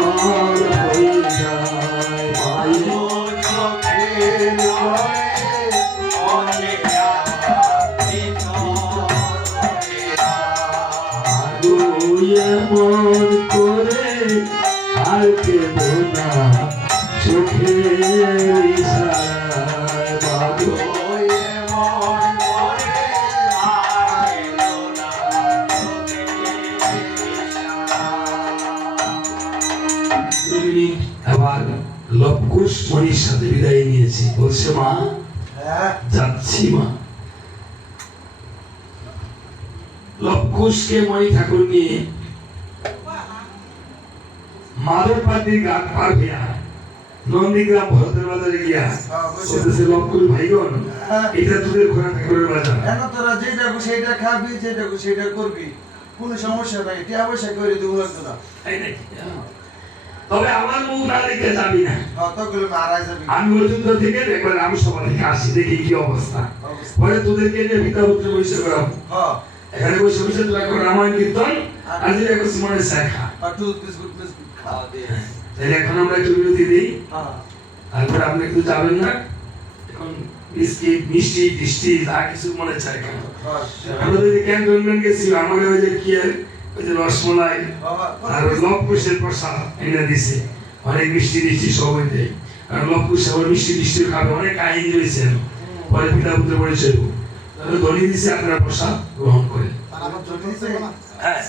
হয়ে যায়। মায়ের চোখের জলে মন করে আর কেব না চোখের ইশারায় বাবু আবার লবকুশ মণির সাথে বিদায় নিয়েছি। বলছে মা হ্যাঁ যাচ্ছি মা। লবকুশকে মণি ঠাকুর নিয়ে মাধব পাতির ঘাট পার হইয়া নন্দীগ্রাম ভরতের বাজারে গিয়া বলতেছে লবকুশ ভাইগণ এটা তোদের ঘোড়া ঠাকুরের বাজার। কেন তোরা যেটা সেইটা খাবি, যেটা সেইটা করবি, কোনো সমস্যা নাই, টিয়া পয়সা করে দেবো লাগতো না। তাই নাকি? তবে আমার মুখ না দেখে যাবি না। ততগুলো মারা যাবি। আমি পর্যন্ত থেকে একবার আমি সভা থেকে আসি, দেখি কি অবস্থা। পরে তোদেরকে নিয়ে পিতাপুত্রে বসে করাবো। হ্যাঁ এখানে বসে বসে তোরা করে রামায়ণ কীর্তন আর যেটা করছি মনে শেখা। আর টুথ বিস্কুট খাওয়া দিয়ে। তাহলে এখন আমরা একটু বিরতি দিই, হ্যাঁ তারপরে আপনি একটু যাবেন না। এখন বিস্কিট মিষ্টি টিষ্টি যা কিছু মনে চায় খান। আমরা যদি ক্যান্টনমেন্ট গেছি, আমাকে ওই যে কি ওই যে রসমলাই আর লবকুশের প্রসাদ এনে দিছে, অনেক মিষ্টি টিষ্টি সব হইতে। কারণ লবকুশ আবার মিষ্টি টিষ্টি খাবে, অনেক কাহিনী রয়েছে। পরে পিতা পুত্র পরিচয় ধনী দিছে, আপনারা প্রসাদ গ্রহণ করেন। আমার জন্য হ্যাঁ